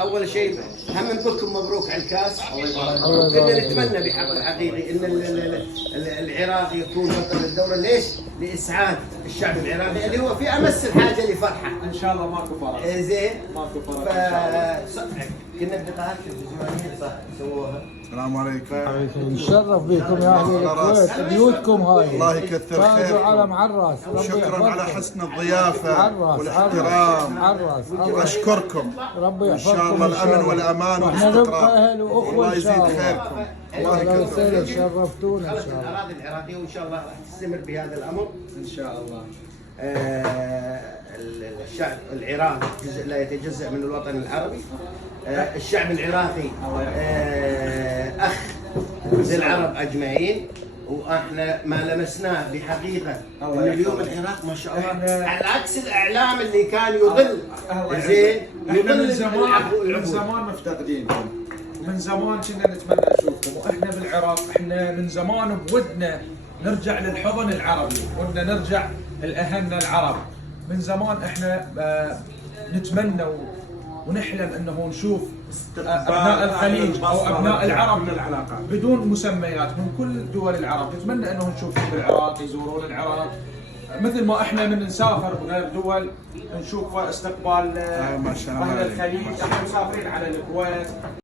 اول شيء هم نقولكم مبروك على الكاس. كنا نتمنى بحق الحقيقي ان العراق يكون بطل الدوره. ليش؟ لاسعاد الشعب العراقي اللي هو في امس الحاجه لفرحه. ان شاء الله ماكو فرح. زين ماكو فرح كنا بلقاءات تلفزيونيه صح سووها. السلام عليكم. نتشرف بكم يا اهل الكويت، بيوتكم هاي. الله يكثر فازوا على خيركم. عراس. شكرا على حسن الضيافه والاحترام. عراس. اشكركم. ربي ان يحفظكم شاء الله الامن والامان واحنا نبقى والاستقرار. اهل واخوه الله ان شاء يزيد الله. خيركم. الله الله يكثر يسعدك، خيركم. شرفتونا ان شاء الله. الاراضي العراقيه وان شاء الله راح تستمر بهذا الامر ان شاء الله. الشعب العراقي جزء لا يتجزأ من الوطن العربي. الشعب العراقي أخ للعرب أجمعين، واحنا ما لمسناه بحقيقة ان اليوم العراق ما شاء الله على عكس الإعلام اللي كان يضل. زين احنا من زمان مفتقدينكم، من زمان كنا نتمنى نشوفكم، واحنا بالعراق احنا من زمان بودنا نرجع للحضن العربي، ودنا نرجع لاهلنا العرب. من زمان احنا نتمنى ونحلم انه نشوف ابناء الخليج او ابناء العرب بدون مسميات من كل دول العرب. نتمنى انه نشوفهم بالعراق، يزورون العراق مثل ما احنا من نسافر بغير دول نشوف استقبال اهل الخليج. احنا مسافرين على الكويت.